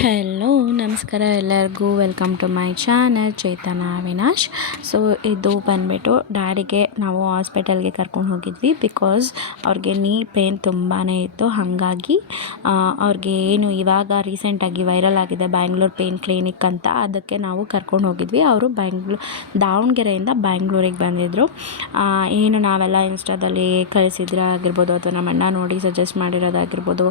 Hello ನಮಸ್ಕಾರ ಎಲ್ಲರಿಗೂ. Welcome to my channel Chetana Avinash. So ಇದು ಬಂದುಬಿಟ್ಟು ಡ್ಯಾಡಿಗೆ ನಾವು ಹಾಸ್ಪಿಟಲ್ಗೆ ಕರ್ಕೊಂಡು ಹೋಗಿದ್ವಿ. ಬಿಕಾಸ್ ಅವ್ರಿಗೆ ನೀ ಪೇನ್ ತುಂಬಾ ಇತ್ತು. ಹಾಗಾಗಿ ಅವ್ರಿಗೆ ಏನು ಇವಾಗ ರೀಸೆಂಟಾಗಿ ವೈರಲ್ ಆಗಿದೆ ಬ್ಯಾಂಗ್ಳೂರ್ ಪೇನ್ ಕ್ಲಿನಿಕ್ ಅಂತ, ಅದಕ್ಕೆ ನಾವು ಕರ್ಕೊಂಡು ಹೋಗಿದ್ವಿ. ಅವರು ದಾವಣಗೆರೆಯಿಂದ ಬ್ಯಾಂಗ್ಳೂರಿಗೆ ಬಂದಿದ್ದರು. ಏನು ನಾವೆಲ್ಲ ಇನ್ಸ್ಟಾದಲ್ಲಿ ಕಳಿಸಿದ್ರಾಗಿರ್ಬೋದು ಅಥವಾ ನಮ್ಮ ಅಣ್ಣ ನೋಡಿ ಸಜೆಸ್ಟ್ ಮಾಡಿರೋದಾಗಿರ್ಬೋದು,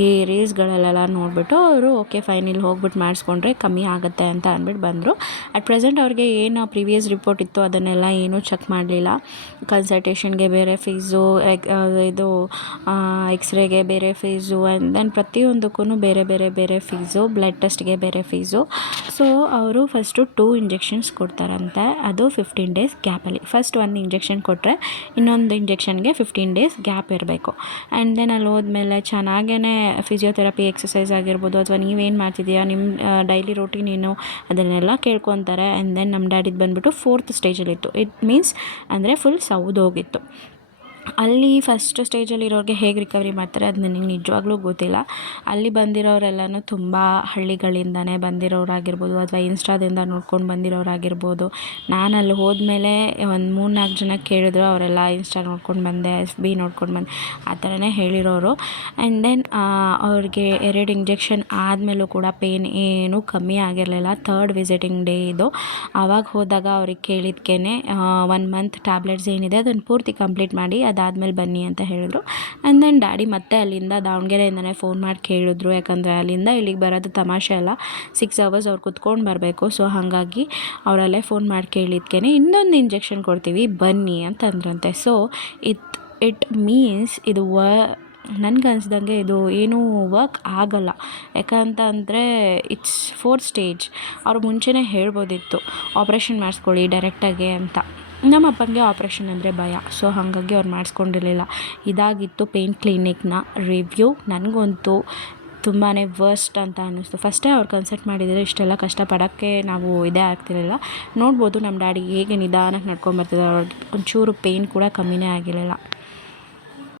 ಈ ರೀಲ್ಸ್ಗಳಲ್ಲೆಲ್ಲ ನೋಡಿಬಿಟ್ಟು ಅವರು ಓಕೆ ಫೈನ್ ಇಲ್ಲಿ ಹೋಗ್ಬಿಟ್ಟು ಮಾಡಿಸ್ಕೊಂಡ್ರೆ ಕಮ್ಮಿ ಆಗುತ್ತೆ ಅಂತ ಅಂದ್ಬಿಟ್ಟು ಬಂದರು. ಅಟ್ ಪ್ರೆಸೆಂಟ್ ಅವ್ರಿಗೆ ಏನು ಪ್ರಿವಿಯಸ್ ರಿಪೋರ್ಟ್ ಇತ್ತು ಅದನ್ನೆಲ್ಲ ಏನೂ ಚೆಕ್ ಮಾಡಲಿಲ್ಲ. ಕನ್ಸಲ್ಟೇಷನ್ಗೆ ಬೇರೆ ಫೀಸು, ಇದು ಎಕ್ಸ್ರೇಗೆ ಬೇರೆ ಫೀಸು, ಆ್ಯಂಡ್ ದೆನ್ ಪ್ರತಿಯೊಂದಕ್ಕೂ ಬೇರೆ ಫೀಸು, ಬ್ಲಡ್ ಟೆಸ್ಟ್ಗೆ ಬೇರೆ ಫೀಸು. ಸೊ ಅವರು ಫಸ್ಟು 2 ಇಂಜೆಕ್ಷನ್ಸ್ ಕೊಡ್ತಾರಂತೆ. ಅದು 15 ಡೇಸ್ ಗ್ಯಾಪಲ್ಲಿ. ಫಸ್ಟ್ ಒಂದು ಇಂಜೆಕ್ಷನ್ ಕೊಟ್ಟರೆ ಇನ್ನೊಂದು ಇಂಜೆಕ್ಷನ್ಗೆ 15 ಡೇಸ್ ಗ್ಯಾಪ್ ಇರಬೇಕು. ಆ್ಯಂಡ್ ದೆನ್ ಅಲ್ಲಿ ಹೋದ್ಮೇಲೆ ಚೆನ್ನಾಗೇ ಫಿಸಿಯೋಥೆರಪಿ ಎಕ್ಸಸೈಸ್ ಆಗಿರ್ಬೋದು ಅಥವಾ ನೀವೇನು ಮಾಡ್ತಿದ್ದೀಯಾ, ನಿಮ್ಮ ಡೈಲಿ ರೂಟೀನ್ ಏನು, ಅದನ್ನೆಲ್ಲ ಕೇಳ್ಕೊತಾರೆ. ಆ್ಯಂಡ್ ದೆನ್ ನಮ್ಮ ಡ್ಯಾಡಿದು ಬಂದುಬಿಟ್ಟು 4th ಸ್ಟೇಜಲ್ಲಿತ್ತು. ಇಟ್ ಮೀನ್ಸ್ ಅಂದರೆ ಫುಲ್ ಸೌದೋಗಿತ್ತು. ಅಲ್ಲಿ ಫಸ್ಟ್ ಸ್ಟೇಜಲ್ಲಿರೋರಿಗೆ ಹೇಗೆ ರಿಕವರಿ ಮಾಡ್ತಾರೆ ಅದು ನನಗೆ ನಿಜವಾಗ್ಲೂ ಗೊತ್ತಿಲ್ಲ. ಅಲ್ಲಿ ಬಂದಿರೋರೆಲ್ಲನೂ ತುಂಬ ಹಳ್ಳಿಗಳಿಂದನೇ ಬಂದಿರೋರಾಗಿರ್ಬೋದು ಅಥವಾ ಇನ್ಸ್ಟಾದಿಂದ ನೋಡ್ಕೊಂಡು ಬಂದಿರೋರಾಗಿರ್ಬೋದು. ನಾನು ಅಲ್ಲಿ ಹೋದ್ಮೇಲೆ ಒಂದು 3-4 ಜನ ಕೇಳಿದ್ರು, ಅವರೆಲ್ಲ ಇನ್ಸ್ಟಾ ನೋಡ್ಕೊಂಡು ಬಂದೆ, FB ನೋಡ್ಕೊಂಡು ಬಂದೆ ಆ ಥರನೇ ಹೇಳಿರೋರು. ಆ್ಯಂಡ್ ದೆನ್ ಅವ್ರಿಗೆ 2 ಇಂಜೆಕ್ಷನ್ ಆದಮೇಲೂ ಕೂಡ ಪೇನ್ ಏನೂ ಕಮ್ಮಿ ಆಗಿರಲಿಲ್ಲ. 3rd ವಿಸಿಟಿಂಗ್ ಡೇ ಇದು. ಆವಾಗ ಹೋದಾಗ ಅವ್ರಿಗೆ ಕೇಳಿದ್ಕೇ 1 ಮಂತ್ ಟ್ಯಾಬ್ಲೆಟ್ಸ್ ಏನಿದೆ ಅದನ್ನು ಪೂರ್ತಿ ಕಂಪ್ಲೀಟ್ ಮಾಡಿ ಅದಾದಮೇಲೆ ಬನ್ನಿ ಅಂತ ಹೇಳಿದ್ರು. ಆ್ಯಂಡ್ ದೆನ್ ಡ್ಯಾಡಿ ಮತ್ತೆ ಅಲ್ಲಿಂದ ದಾವಣಗೆರೆಯಿಂದನೇ ಫೋನ್ ಮಾಡಿ ಕೇಳಿದ್ರು. ಯಾಕಂದರೆ ಅಲ್ಲಿಂದ ಇಲ್ಲಿಗೆ ಬರೋದು ತಮಾಷೆ ಅಲ್ಲ, 6 ಅವರ್ಸ್ ಅವ್ರು ಕುತ್ಕೊಂಡು ಬರಬೇಕು. ಸೊ ಹಾಗಾಗಿ ಅವರಲ್ಲೇ ಫೋನ್ ಮಾಡಿ ಕೇಳಿದ್ಕೇ ಇನ್ನೊಂದು ಇಂಜೆಕ್ಷನ್ ಕೊಡ್ತೀವಿ ಬನ್ನಿ ಅಂತಂದ್ರಂತೆ. ಸೊ ಇಟ್ ಮೀನ್ಸ್ ಇದು ನನಗನ್ಸ್ದಂಗೆ ಇದು ಏನೂ ವರ್ಕ್ ಆಗಲ್ಲ. ಯಾಕಂತ ಅಂದರೆ ಇಟ್ಸ್ 4th ಸ್ಟೇಜ್. ಅವ್ರು ಮುಂಚೆನೇ ಹೇಳ್ಬೋದಿತ್ತು ಆಪ್ರೇಷನ್ ಮಾಡಿಸ್ಕೊಳ್ಳಿ ಡೈರೆಕ್ಟಾಗೆ ಅಂತ. ನಮ್ಮ ಅಪ್ಪನಿಗೆ ಆಪ್ರೇಷನ್ ಅಂದರೆ ಭಯ. ಸೊ ಹಾಗಾಗಿ ಅವ್ರು ಮಾಡಿಸ್ಕೊಂಡಿರಲಿಲ್ಲ. ಇದಾಗಿತ್ತು ಪೇನ್ ಕ್ಲಿನಿಕ್ನ ರಿವ್ಯೂ. ನನಗಂತೂ ತುಂಬಾ ವರ್ಸ್ಟ್ ಅಂತ ಅನ್ನಿಸ್ತು. ಫಸ್ಟೇ ಅವ್ರು ಕನ್ಸಲ್ಟ್ ಮಾಡಿದರೆ ಇಷ್ಟೆಲ್ಲ ಕಷ್ಟಪಡೋಕ್ಕೆ ನಾವು ಇದೇ ಆಗ್ತಿರಲಿಲ್ಲ. ನೋಡ್ಬೋದು ನಮ್ಮ ಡ್ಯಾಡಿ ಹೇಗೆ ನಿಧಾನಕ್ಕೆ ನಡ್ಕೊಂಬರ್ತಿದ್ದಾರೆ. ಅವ್ರಿಗೆ ಒಂಚೂರು ಪೇನ್ ಕೂಡ ಕಮ್ಮಿನೇ ಆಗಿರಲಿಲ್ಲ.